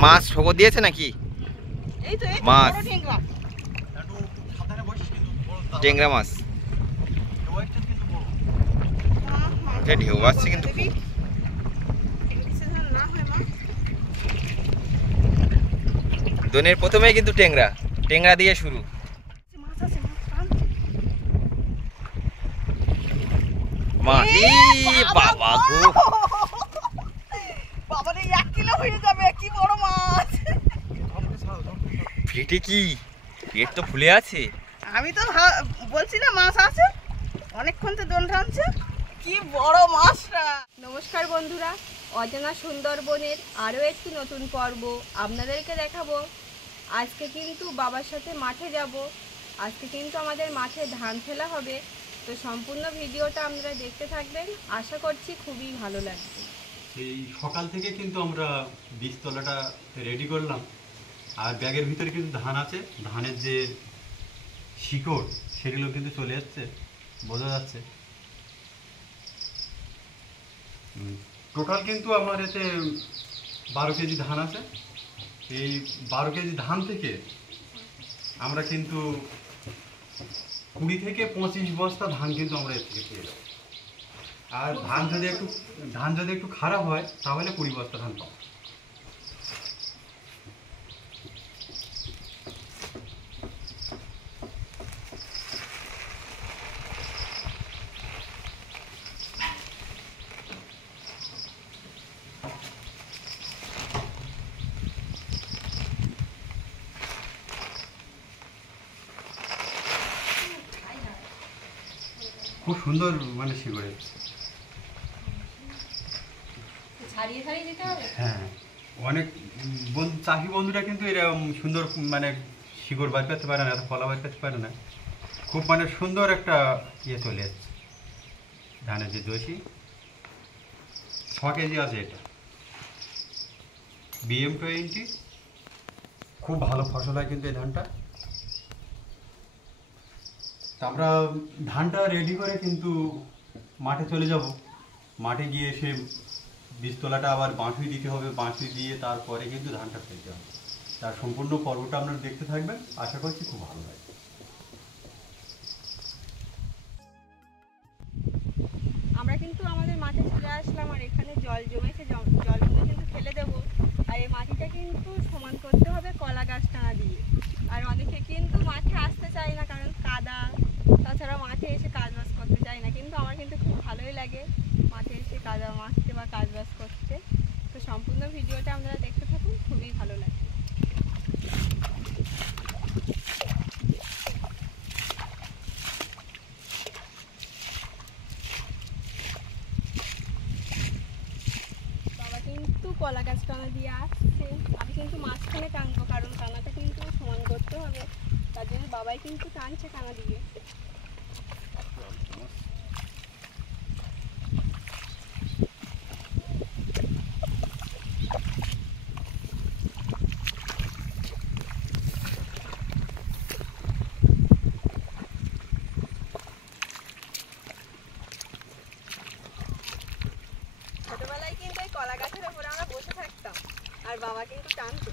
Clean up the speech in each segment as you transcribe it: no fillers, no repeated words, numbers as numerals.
মাছ ঠোকর দিয়েছে নাকি? মাছ, টেংরা মাছ, ঢেউ আসছে কিন্তু। দোনের প্রথমেই কিন্তু টেংরা, টেংরা দিয়ে শুরু। মাছ, বাবা গো, বাবারে 1 কিলো হয়ে যাবে, কি বড় মাছ। পেটে কি, পেট তো ফুলে আছে। আমি তো বলছি না মাছ আছে, অনেকক্ষণ তো দোল টানছে, কি বড় মাছটা। নমস্কার বন্ধুরা, অজানা সুন্দরবনের আরও একটি নতুন পর্ব আপনাদেরকে দেখাবো। আজকে কিন্তু বাবার সাথে মাঠে যাব। আজকে কিন্তু আমাদের মাঠে ধান ফেলা হবে, তো সম্পূর্ণ ভিডিওটা আপনারা দেখতে থাকবেন। আশা করছি খুবই ভালো লাগবে। এই সকাল থেকে কিন্তু আমরা বীজতলাটা রেডি করলাম, আর ব্যাগের ভিতরে কিন্তু ধান আছে। ধানের যে শিকড় সেগুলো কিন্তু চলে যাচ্ছে, বোঝা যাচ্ছে। টোটাল কিন্তু আমার এতে 12 কেজি ধান আছে। এই 12 কেজি ধান থেকে আমরা কিন্তু 20 থেকে 25 বস্তা ধান কিন্তু আমরা এর থেকে পেয়ে যাবো। আর ধান যদি একটু খারাপ হয় তাহলে 20 বস্তা ধান পাবো। খুব সুন্দর মানে শিকড়ে হ্যাঁ, অনেক চাষি বন্ধুরা কিন্তু এরকম সুন্দর মানে শিকড় বার করতে পারে না, এত কলা বার করতে পারে না। খুব মানে সুন্দর একটা ইয়ে চলে যাচ্ছে ধানের যে দোষী। 6 কেজি আছে এটা, BM20। খুব ভালো ফসল হয় কিন্তু এই ধানটা। আমরা ধানটা রেডি করে কিন্তু মাঠে চলে যাব। মাঠে গিয়ে সে বীজতলাটা আবার বাঁশুই দিতে হবে, বাঁশুই দিয়ে তারপরে কিন্তু ধানটা ফেলতে হবে। তার সম্পূর্ণ পর্বটা আপনারা দেখতে থাকবেন, আশা করছি খুব ভালো লাগে। আমরা কিন্তু আমাদের মাঠে চলে আসলাম, আর এখানে জল জমেছে, জলগুলো কিন্তু ফেলে দেবো। আর এই মাটিটা কিন্তু সমান করতে হবে কলা গাছ টানা দিয়ে। আর অনেকে কিন্তু মাঠে আসতে চায় না, কারণ কাদা, তাছাড়া মাঠে এসে কাজবাজ করতে চায় না। কিন্তু আমার কিন্তু খুব ভালোই লাগে মাঠে এসে কাদা মাখতে বা কাজবাজ করতে। তো সম্পূর্ণ ভিডিওটা আপনারা দেখতে থাকুন, খুবই ভালো লাগে। বাবা কিন্তু কলা গাছ টানা দিয়ে আসছে, আমি কিন্তু মাঝখানে টানবো, কারণ টানাটা কিন্তু সমান করতে হবে। তার জন্য বাবাই কিন্তু টানছে টানা দিয়ে। ছোটবেলায় কিন্তু এই কলা গাছের উপরে আমরা বসে থাকতাম, আর বাবা কিন্তু টানতো।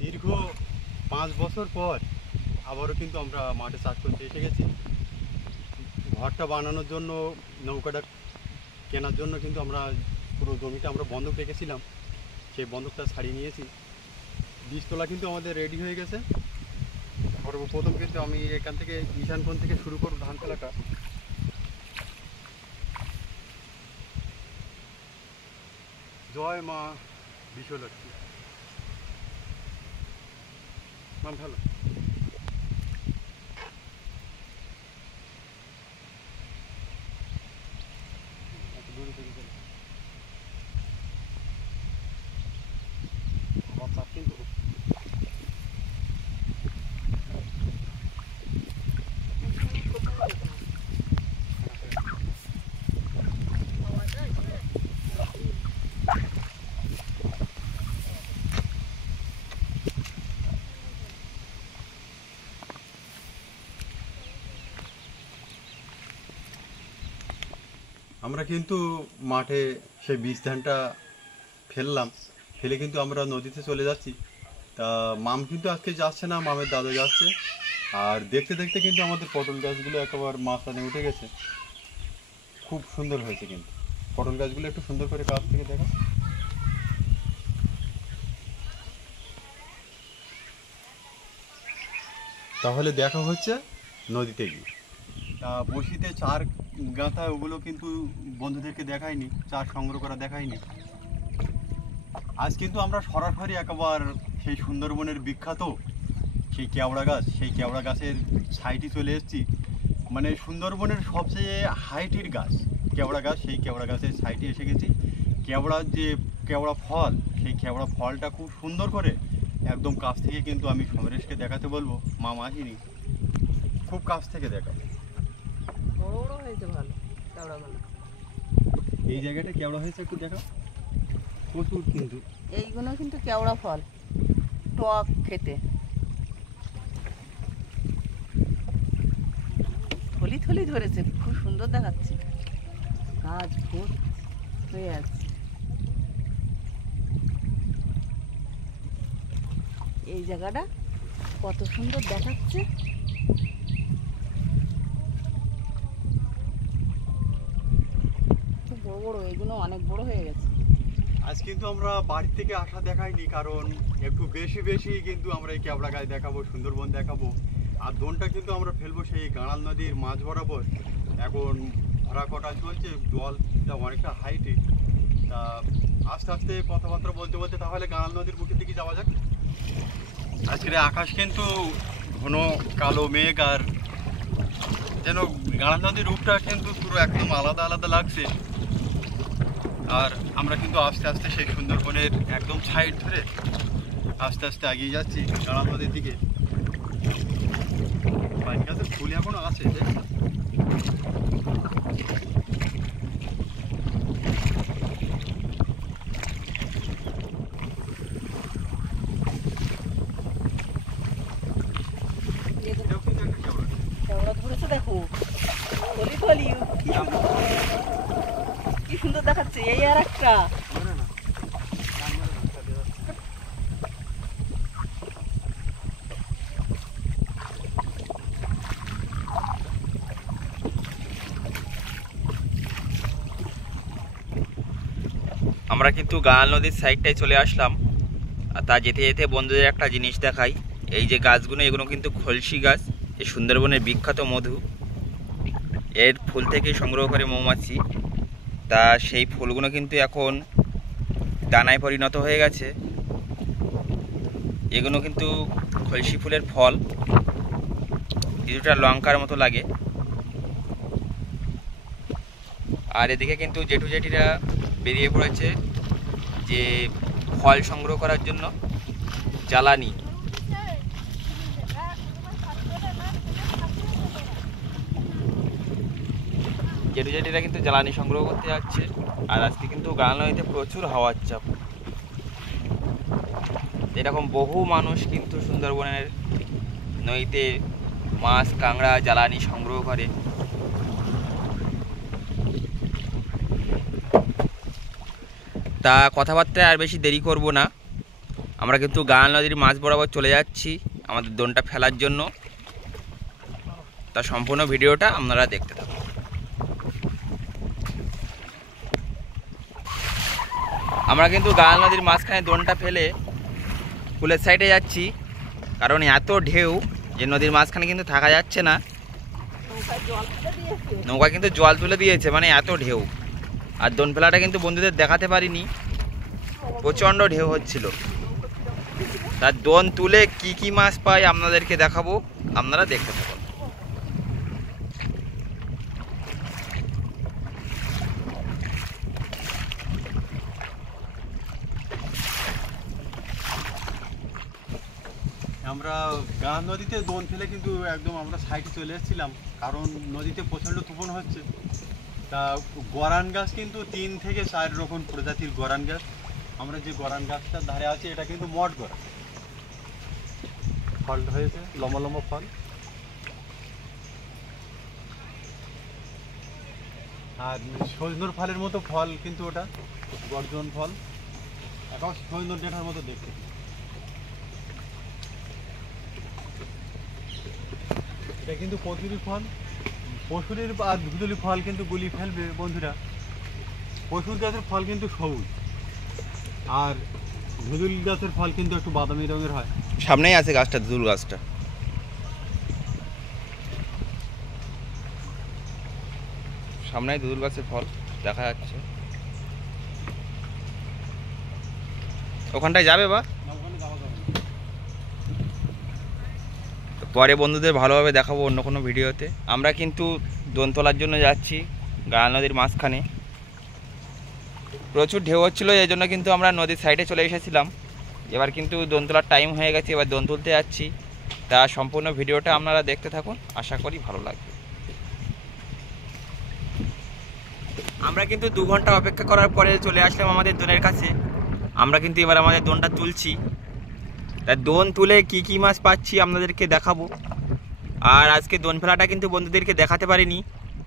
দীর্ঘ 5 বছর পর আবারও কিন্তু আমরা মাঠে চাষ করতে এসে গেছি। ঘরটা বানানোর জন্য, নৌকাটা কেনার জন্য কিন্তু আমরা পুরো জমিটা আমরা বন্ধক রেখেছিলাম, সেই বন্ধকটা ছাড়িয়ে নিয়েছি। বীজতলা কিন্তু আমাদের রেডি হয়ে গেছে। সর্বপ্রথম কিন্তু আমি এখান থেকে ঈশানকোণ থেকে শুরু করব ধান ফেলাটা। জয় মা বিশ্বলক্ষ্মী। মাম ভালো দূরে থেকে গেল চাপ কিন্তু আমরা কিন্তু মাঠে সেই বীজ ধানটা ফেললাম, ফেলে কিন্তু আমরা নদীতে চলে যাচ্ছি। তা মাম কিন্তু আজকে যাচ্ছে না, মামের দাদা যাচ্ছে। আর দেখতে দেখতে কিন্তু আমাদের পটল গাছগুলো একেবারে মাঝখানে উঠে গেছে, খুব সুন্দর হয়েছে। কিন্তু পটল গাছগুলো একটু সুন্দর করে কাছ থেকে দেখা। তাহলে দেখা হচ্ছে নদীতে গিয়ে। বড়শিতে চার গাঁথা ওগুলো কিন্তু বন্ধুদেরকে দেখায়নি, চার সংগ্রহ করা দেখায়নি। আজ কিন্তু আমরা সরাসরি একেবারে সেই সুন্দরবনের বিখ্যাত সেই কেওড়া গাছ, সেই কেওড়া গাছের সাইডে চলে এসেছি। মানে সুন্দরবনের সবচেয়ে হাইটের গাছ কেওড়া গাছ, সেই কেওড়া গাছের সাইডে এসে গেছি। কেওড়ার যে কেওড়া ফল, সেই কেওড়া ফলটা খুব সুন্দর করে একদম কাছ থেকে কিন্তু আমি সমরেশকে দেখাতে বলবো। মা আসেনি, খুব কাছ থেকে দেখাবো। বড় বড় হয়েছে ভালো কেওড়াগুলো। এই জায়গাটা কেওড়া হয়েছে একটু দেখা, প্রচুর কিন্তু। এইগুলো কিন্তু কেওড়া ফল, টক খেতে। থলি থলি ধরেছে, খুব সুন্দর দেখাচ্ছে। গাছ ভর্তি হয়ে আছে। এই জায়গাটা কত সুন্দর দেখাচ্ছে। খুব বড় বড়, এগুলো অনেক বড় হয়ে গেছে। আজ কিন্তু আমরা বাড়ি থেকে আসা দেখাইনি, কারণ একটু বেশি বেশি কিন্তু আমরা এই কেওড়া গাছ দেখাবো, সুন্দরবন দেখাবো। আর দোনটা কিন্তু আমরা ফেলবো সেই গাঁড়াল নদীর মাঝ বরাবর। এখন ভরা কটা চলছে, জলটা অনেকটা হাইটে। তা আস্তে আস্তে কথাবার্তা বলতে বলতে তাহলে গাঁড়াল নদীর বুকের দিকে যাওয়া যাক। আজকের আকাশ কিন্তু ঘন কালো মেঘ, আর যেন গাঁড়াল নদীর রূপটা কিন্তু পুরো একদম আলাদা আলাদা লাগছে। আর আমরা কিন্তু আস্তে আস্তে সেই সুন্দরবনের একদম সাইড ধরে আস্তে আস্তে এগিয়ে যাচ্ছি গাঁড়াল নদীর দিকে। পাইন গাছের ফুল এখনো আছে। কেওড়া ধরেছে দেখো, থলি থলি, কি সুন্দর দেখাচ্ছে। এই আর একটা আমরা কিন্তু গাঁড়াল নদীর সাইডটায় চলে আসলাম। আর তা যেতে যেতে বন্ধুদের একটা জিনিস দেখাই। এই যে গাছগুলো, এগুলো কিন্তু খলসি গাছ, এই সুন্দরবনের বিখ্যাত মধু। এর ফুল থেকেই সংগ্রহ করে মৌমাছি। তা সেই ফুলগুলো কিন্তু এখন দানায় পরিণত হয়ে গেছে। এগুলো কিন্তু খলসি ফুলের ফল, কিছুটা লঙ্কার মতো লাগে। আর এদিকে কিন্তু জেঠু জেঠিরা বেরিয়ে পড়েছে যে ফল সংগ্রহ করার জন্য জ্বালানি। জেঠু জেঠিরা কিন্তু জ্বালানি সংগ্রহ করতে যাচ্ছে। আর আজকে কিন্তু গাঁড়াল নদীতে প্রচুর হাওয়ার চাপ। এরকম বহু মানুষ কিন্তু সুন্দরবনের নদীতে মাছ, কাঁকড়া, জ্বালানি সংগ্রহ করে। তা কথাবার্তায় আর বেশি দেরি করব না, আমরা কিন্তু গাঁড়াল নদীর মাঝ বরাবর চলে যাচ্ছি আমাদের দোনটা ফেলার জন্য। তা সম্পূর্ণ ভিডিওটা আপনারা দেখতে থাকুন। আমরা কিন্তু গাঁড়াল নদীর মাঝখানে দোনটা ফেলে পুলের সাইডে যাচ্ছি, কারণ এত ঢেউ যে নদীর মাঝখানে কিন্তু থাকা যাচ্ছে না। নৌকা কিন্তু জল তুলে দিয়েছে, মানে এত ঢেউ। আর দোন ফেলাটা কিন্তু বন্ধুদের দেখাতে পারিনি, প্রচণ্ড ঢেউ হচ্ছিল। তার দোন তুলে কি কি মাছ পাই আপনাদেরকে দেখাবো, আপনারা দেখতে থাকুন। আমরা গাঁড়াল নদীতে দোন ফেলে কিন্তু একদম আমরা সাইডে চলে এসেছিলাম, কারণ নদীতে প্রচণ্ড তুফান হচ্ছে। তা গরান গাছ কিন্তু 3 থেকে 4 রকম প্রজাতির গরান গাছ। আমরা যে গরান গাছটার ধারে আছি এটা কিন্তু মঠ গরান, ফল হয়েছে লম্বা লম্বা ফল। আর সজনোর ফলের মতো ফল কিন্তু ওটা গর্জন ফল, এখন সজনোর ডেটার মতো দেখতে। এটা কিন্তু পশুরি ফল, পশুরির আর ধুদুলি ফল কিন্তু গুলি ফেলবে বন্ধুরা। পশুর গাছের ফল কিন্তু সবুজ, আর ধুদুল গাছের ফল কিন্তু একটু বাদামি রঙের হয়। সামনেই আছে গাছটা, ধুদুল গাছটা। সামনেই ধুদুল গাছের ফল দেখা যাচ্ছে। ওখানটায় যাবে বা পরে বন্ধুদের ভালোভাবে দেখাবো অন্য কোনো ভিডিওতে। আমরা কিন্তু দোন তোলার জন্য যাচ্ছি গায়াল নদীর মাঝখানে। প্রচুর ঢেউ হচ্ছিলো, এই জন্য কিন্তু আমরা নদীর সাইডে চলে এসেছিলাম। এবার কিন্তু দোন তোলার টাইম হয়ে গেছে, এবার দোন তুলতে যাচ্ছি। তা সম্পূর্ণ ভিডিওটা আপনারা দেখতে থাকুন, আশা করি ভালো লাগবে। আমরা কিন্তু 2 ঘন্টা অপেক্ষা করার পরে চলে আসলাম আমাদের দোনের কাছে। আমরা কিন্তু এবার আমাদের দোনটা তুলছি। তা দোন তুলে কি কি মাছ পাচ্ছি আপনাদেরকে দেখাবো। আর আজকে দোন ফেলাটা কিন্তু বন্ধুদেরকে দেখাতে পারিনি,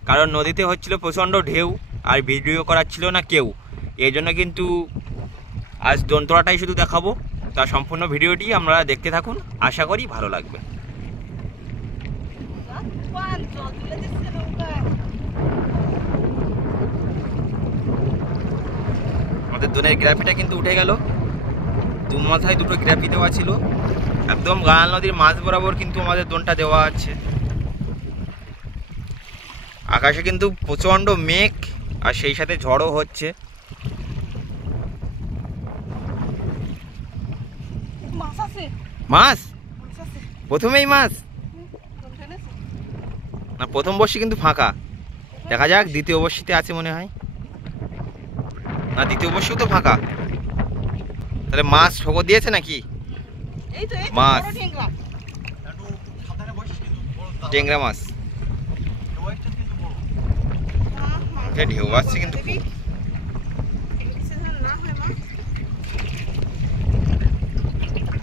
কারণ নদীতে হচ্ছিল প্রচণ্ড ঢেউ আর ভিডিও করার ছিল না কেউ। এই জন্য কিন্তু আজ দোন তোলাটাই শুধু দেখাবো। তা সম্পূর্ণ ভিডিওটি আপনারা দেখতে থাকুন, আশা করি ভালো লাগবে। আমাদের দোনের গ্রাফিটা কিন্তু উঠে গেল, দু মাথায় দুটো গ্রাফি দেওয়া ছিল। একদম গায়াল নদীর মাঝ বরাবর কিন্তু আমাদের দোনটা দেওয়া আছে। আকাশে কিন্তু প্রচণ্ড মেঘ আর সেই সাথে ঝড়ও হচ্ছে। মাছ প্রথমেই মাছ না, প্রথম বর্ষি কিন্তু ফাঁকা। দেখা যাক দ্বিতীয় বর্ষিতে আছে মনে হয়, না দ্বিতীয় বর্ষিও তো ফাঁকা। তাহলে মাছ ঠোকর দিয়েছে নাকি? মাছ টেংরা মাছ, ঢেউ আসছে কিন্তু।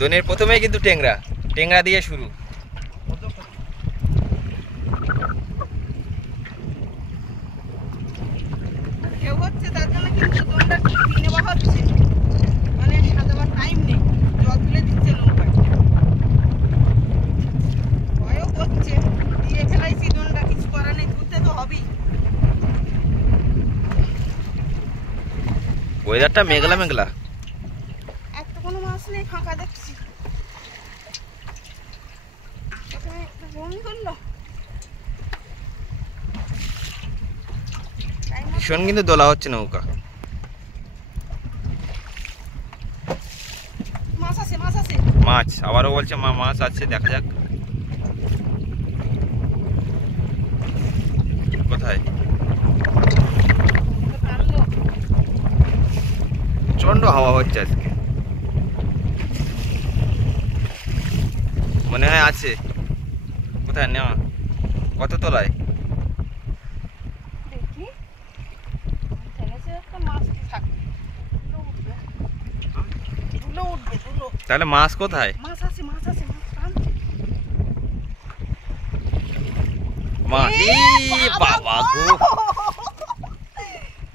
দোনের প্রথমেই কিন্তু টেংরা, টেংরা দিয়ে শুরু। কেউ হচ্ছে তার জন্য কিন্তু দোনটা কিনে নেওয়া হচ্ছে, মানে সাজাবার টাইম নেই, জল তুলে দিচ্ছে নৌকায়, ভয়ও করছে। দিয়ে ফেলাইছি দোনটা, কিছু করার নেই, তুলতে তো হবেই। ওয়েদারটা মেঘলা মেঘলা, একটা কোনো মাছ নেই, ফাঁকা দেখছি। প্রথমে একটু বমি করলো, ভীষণ কিন্তু দোলা হচ্ছে নৌকা। মাছ আছে, মাছ আছে, মাছ আবারও বলছে মাছ আছে, দেখা যাক কোথায়। টানলো। প্রচন্ড হাওয়া হচ্ছে আজকে, মনে হয় আছে। কোথায় নেওয়া, কত তলায়? দেখি ঠেলেছে একটা মাছ, থাকে ধুলো উঠবে, ধুলো। তাহলে মাছ কোথায়? মাছ আছে, মাছ আছে, মাছ টানছে। মাছ এ বাবা গো,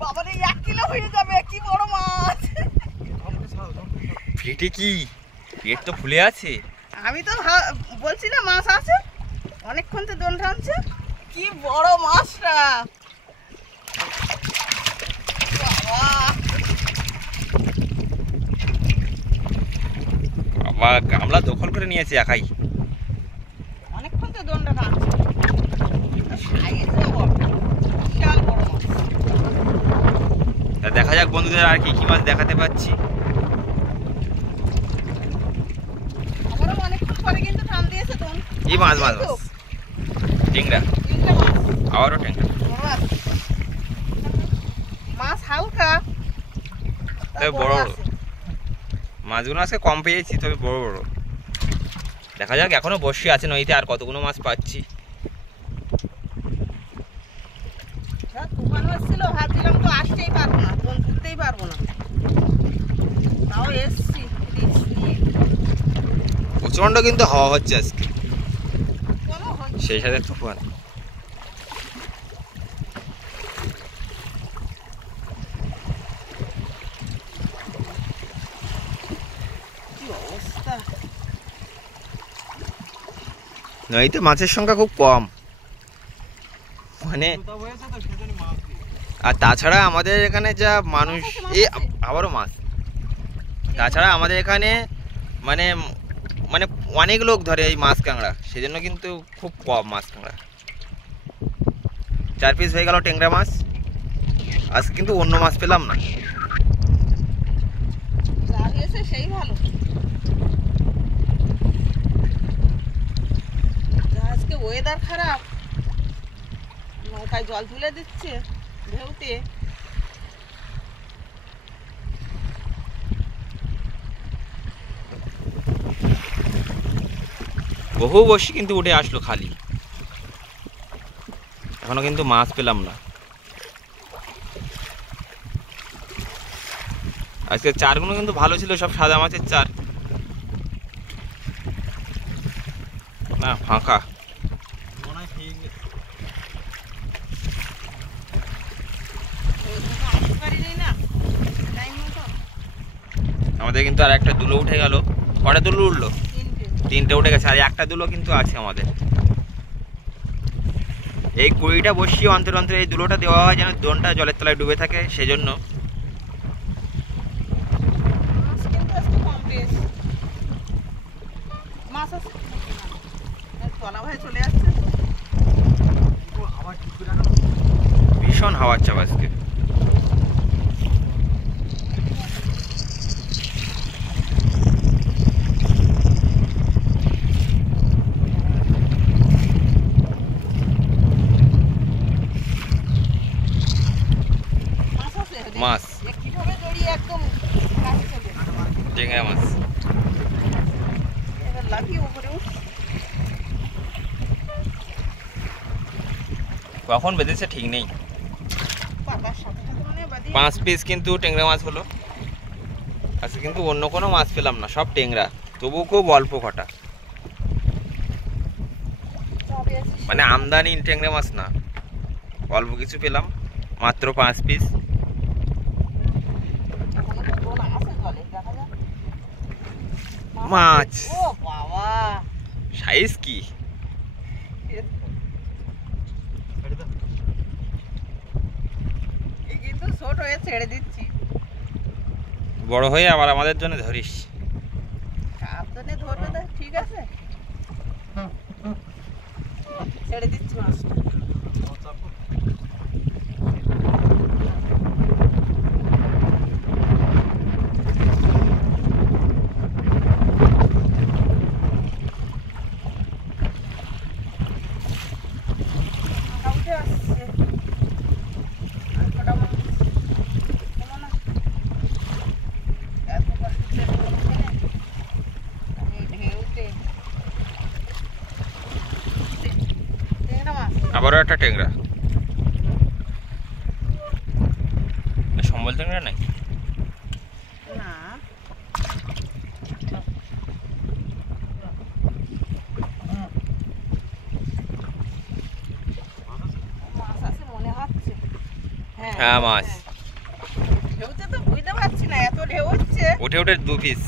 বাবারে 1 কিলো হয়ে যাবে, কি বড় মাছ। পেটে কি, পেট তো ফুলে আছে। আমি তো বলছি না মাছ আছে, অনেকক্ষণ তো দোল টানছে। কি বড় মাছটা, বাবা বাবা গামলা দখল করে নিয়েছে একাই। অনেকক্ষণ তো দোলটা টানছে। সাইজও বড়, বিশাল বড় মাছ। তা দেখা যাক বন্ধুদের আর কি কি মাছ দেখাতে পাচ্ছি। আবারও অনেকক্ষণ পরে কিন্তু টান দিয়েছে দোল। এই মাছ মাছ মাছ টেংরা, তিনটে মাছ, আবারও টেংরা। বড় আছে। মাছ হালকা, তবে বড় বড় মাছগুলো আজকে কম পেয়েছি, তবে বড় বড়। দেখা যাক, এখনো বসে আছে নদীতে, আর কতগুলো মাছ পাচ্ছি। তুফান হচ্ছিল, ভাবছিলাম তো আসতেই পারবো না, দোল তুলতেই পারবো না, তাও এসছি রিস্ক নিয়ে। প্রচন্ড কিন্তু হাওয়া হচ্ছে আজকে, কোনো হচ্ছে সেই সাথে তুফান। নদীতে মাছের সংখ্যা খুব কম, মানে কোথাও হয়েছে তো সেজন্য মাছ দিই। আর তাছাড়া আমাদের এখানে যা মানুষ আবারও মাছ, তাছাড়া আমাদের এখানে মানে মানে অনেক লোক ধরে এই মাছ কাঁকড়া, সেজন্য কিন্তু খুব কম মাছ কাঁকড়া। 4 পিস হয়ে গেল ট্যাংরা মাছ। আজকে কিন্তু অন্য মাছ পেলাম না। যা হয়েছে সেই ভালো। যা আজকে ওয়েদার খারাপ, নৌকায় জল তুলে দিচ্ছে ঢেউতে। বহু বসি কিন্তু উঠে আসলো খালি, এখনো কিন্তু মাছ পেলাম না। আজকে চারগুলো কিন্তু ভালো ছিল, সব সাদা মাছের চার, না ফাঁকা। মনে হয় ঠিক আসতে পারিনি না টাইম মতো। আমাদের কিন্তু আর একটা দুলো উঠে গেল। কটা দুলো উঠলো? 3টে উঠে গেছে, আর একটা দুলো কিন্তু আছে আমাদের। এই 20টা বসিয়ে অন্তর অন্তর এই দুলোটা দেওয়া হয় যেন দোনটা জলের তলায় ডুবে থাকে, সেজন্য। মাছ কিন্তু আজকে কম পেয়েছি। মাছ আছে তলা ভাই চলে যাচ্ছে। আবার ঠিক করে রাখা। ভীষণ হাওয়ার চাপ আজকে। মাছ আছে মাছ, কিভাবে জড়িয়ে একদম কাছে চলে ট্যাংরা মাছ। এবার লাগিয়ে উপরে উঠ। কখন বেঁধেছে ঠিক নেই। পাতার সাথে সাথে মানে বাদি 5 পিস কিন্তু ট্যাংরা মাছ হলো। আজকে কিন্তু অন্য কোনো মাছ পেলাম না, সব ট্যাংরা, তবু খুব অল্প কটা। চাপে আছে। মানে আমদানি ট্যাংরা মাছ না, অল্প কিছু পেলাম, মাত্র 5 পিস। এখনো তো দোল আছে জলে, দেখা যাক। মাছ ও বাবা, সাইজ কি! ছেড়ে দাও। এই কিন্তু ছোট হয়ে ছেড়ে দিচ্ছি। বড় হয়ে আবার আমাদের জন্য ধরিস। সাবধানে ধরবে তো, ঠিক আছে। ছেড়ে দিচ্ছি মাছটা। উঠে আসছে। আর কটা মাছ? কেমন আছে? এত কষ্টে ধরছে না। আমি ঢেউতে। ট্যাংরা মাছ। আবারও একটা ট্যাংরা। সম্বল ট্যাংরা নাই? না, মাছ আছে মনে হচ্ছে। হ্যাঁ, মাছ। ঢেউতে তো বুঝতে পারছি না, এত ঢেউ হচ্ছে। উঠে উঠে 2 পিস।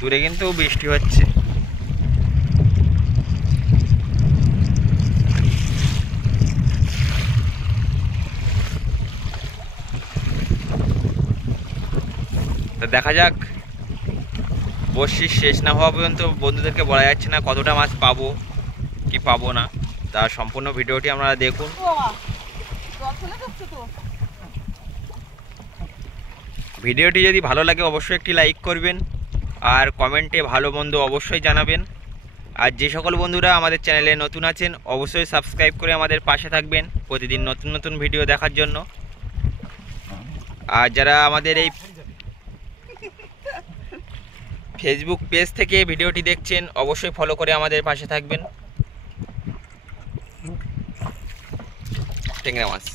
দূরে কিন্তু বৃষ্টি হচ্ছে। তা দেখা যাক, বর্ষির শেষ না হওয়া পর্যন্ত বন্ধুদেরকে বলা যাচ্ছে না কতটা মাছ পাবো কি পাবো না। তা সম্পূর্ণ ভিডিওটি আপনারা দেখুন। বাবা, জল চলে যাচ্ছে তো। ভিডিওটি যদি ভালো লাগে অবশ্যই একটি লাইক করবেন, আর কমেন্টে ভালো মন্দ অবশ্যই জানাবেন। আর যে সকল বন্ধুরা আমাদের চ্যানেলে নতুন আছেন অবশ্যই সাবস্ক্রাইব করে আমাদের পাশে থাকবেন প্রতিদিন নতুন নতুন ভিডিও দেখার জন্য। আর যারা আমাদের এই ফেসবুক পেজ থেকে ভিডিওটি দেখছেন অবশ্যই ফলো করে আমাদের পাশে থাকবেন। ট্যাংরা মাছ।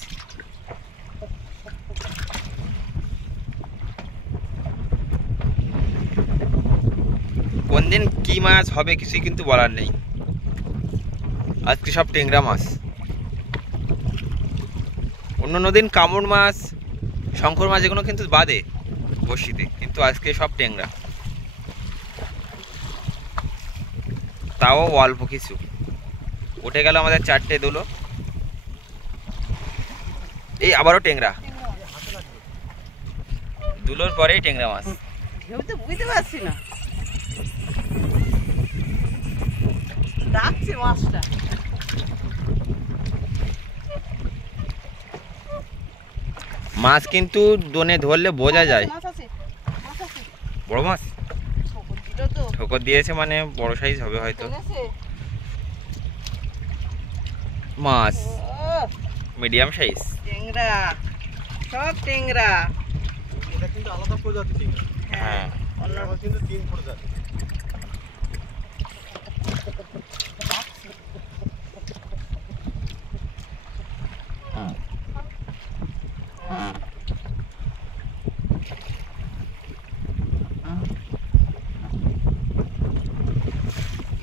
কোন দিন কি মাছ হবে কিছুই কিন্তু বলার নেই। আজকে সব টেংরা মাছ। অন্য দিন কামড় মাছ, শঙ্কর মাছ এগুলো কিন্তু বাদে বড়শিতে, কিন্তু আজকে সব টেংরা, তাও অল্প কিছু। উঠে গেল আমাদের 4টে দুলো। এই আবারও টেংরা, দুলোর পরেই টেংরা মাছ। ঢেউ তো বুঝতে পারছি না, ডাকছে মাছটা। মাছ কিন্তু দোনে ধরলে বোঝা যায়। মাছ আছে, মাছ আছে। বড় মাছ ঠোকর দিল তো, ঠোকর দিয়েছে, মানে বড় সাইজ হবে হয়তো। টেনেছে। মাছ ও, মিডিয়াম সাইজ। টেংরা, সব টেংরা। এটা কিন্তু আলাদা প্রজাতি টেংরা। হ্যাঁ, অন্য এটা কিন্তু 3 প্রজাতি।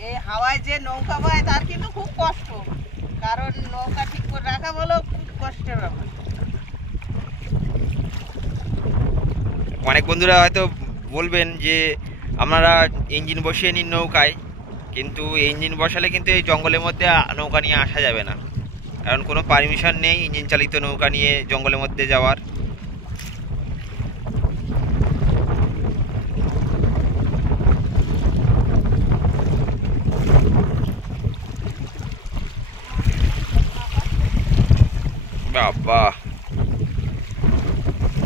এই হাওয়ায় যে নৌকা বয় তার কিন্তু খুব কষ্ট, কারণ নৌকা ঠিক করে রাখা বলো খুব কষ্টের ব্যাপার। অনেক বন্ধুরা হয়তো বলবেন যে আপনারা ইঞ্জিন বসিয়ে নিন নৌকায়, কিন্তু ইঞ্জিন বসালে কিন্তু এই জঙ্গলের মধ্যে নৌকা নিয়ে আসা যাবে না, কারণ কোনো পারমিশন নেই ইঞ্জিন চালিত নৌকা নিয়ে জঙ্গলের মধ্যে যাওয়ার। বাবা,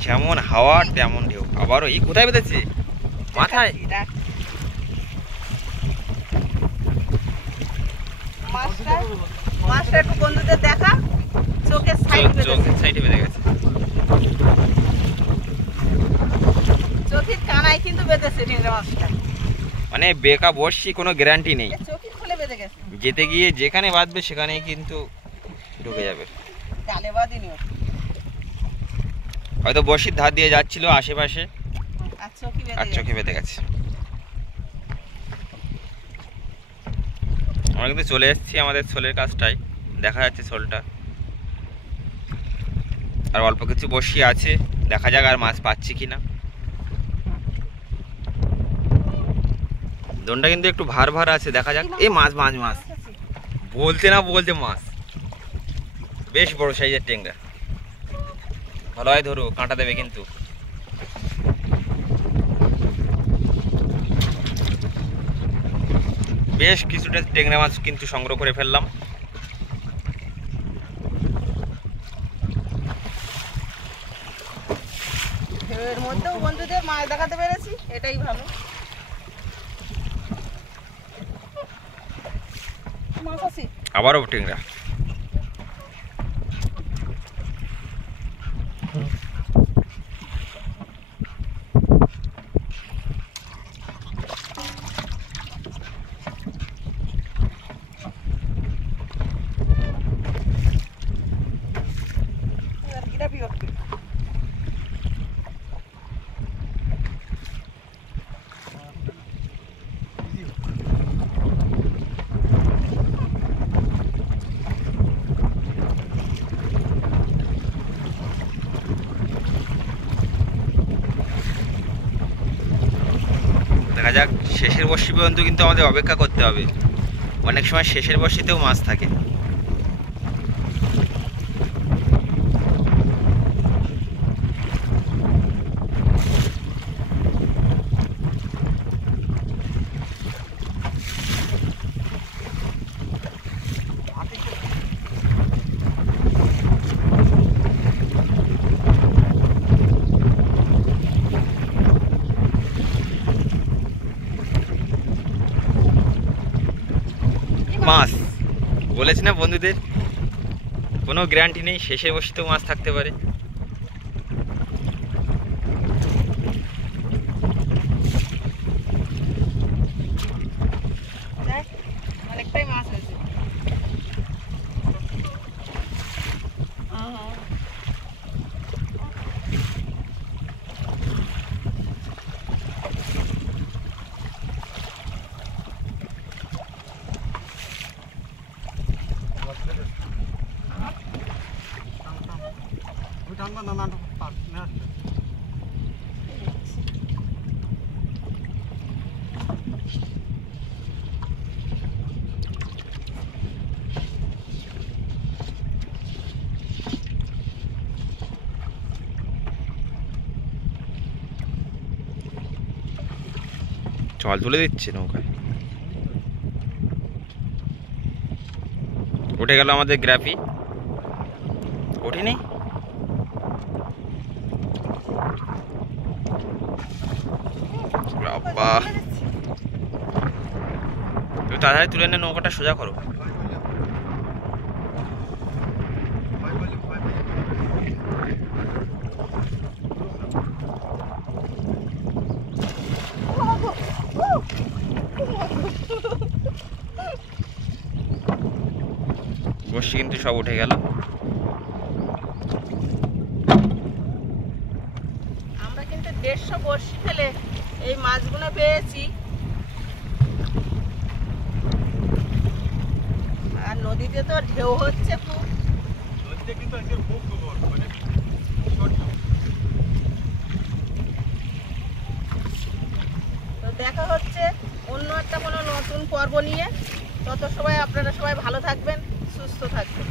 যেমন হাওয়া তেমন ঢেউ। আবারও এই কোথায় বেঁধেছে? মাথায়। মাছটা মাছটা একটু বন্ধুদের দেখা, চোখের সাইড চোখের সাইডে বেঁধে গেছে। চোখের কানায় কিন্তু বেঁধেছে টেংরা মাছটা। মানে বেকা বসছি, কোনো গ্যারান্টি নেই, চোখের খুলে বেঁধে গেছে, যেতে গিয়ে যেখানে বাঁধবে সেখানেই কিন্তু ঢুকে যাবে। গালে বাঁধিনি ওর। হয়তো বড়শির ধার দিয়ে যাচ্ছিল আশেপাশে, আর চোখে আর বেঁধে চোখে বেঁধে গেছে। আমরা কিন্তু চলে এসেছি আমাদের শোলের কাজটাই, দেখা যাচ্ছে শোলটা, আর অল্প কিছু বড়শি আছে, দেখা যাক আর মাছ পাচ্ছি কিনা। দোনটা কিন্তু একটু ভার ভার আছে, দেখা যাক। এই মাছ মাছ মাছ বলতে না বলতে মাছ, বেশ বড় সাইজের টেংরা। ভালো হয় ধরো, কাঁটা দেবে কিন্তু। বেশ কিছুটা টেংরা মাছ কিন্তু সংগ্রহ করে ফেললাম। ঢেউয়ের মধ্যেও বন্ধুদের মাছ দেখাতে পেরেছি, এটাই ভালো। মাছ আছে, আবারও টেংরা। এবার গিরাপি করবে। দেখা যাক, শেষের বর্ষি পর্যন্ত কিন্তু আমাদের অপেক্ষা করতে হবে। অনেক সময় শেষের বর্ষিতেও মাছ থাকে। মাছ বলেছি না বন্ধুদের, কোনো গ্যারান্টি নেই, শেষের বর্ষিতেও মাছ থাকতে পারে। দেখ, অনেকটাই মাছ হয়েছে। জল তুলে দিচ্ছে নৌকায়। উঠে গেল আমাদের গ্রাফি, ওঠেনি। বাবা তুমি তাড়াতাড়ি তুলে নে, নৌকাটা সোজা করো। বসি কিন্তু সব উঠে গেল। আমরা কিন্তু 150 বড়শি ফেলে এই মাছগুলো পেয়েছি। আর নদীতে তো ঢেউ হচ্ছে খুব। তো দেখা হচ্ছে অন্য একটা কোনো নতুন পর্ব নিয়ে। তত সবাই আপনারা সবাই ভালো থাকবেন, সুস্থ থাকবেন।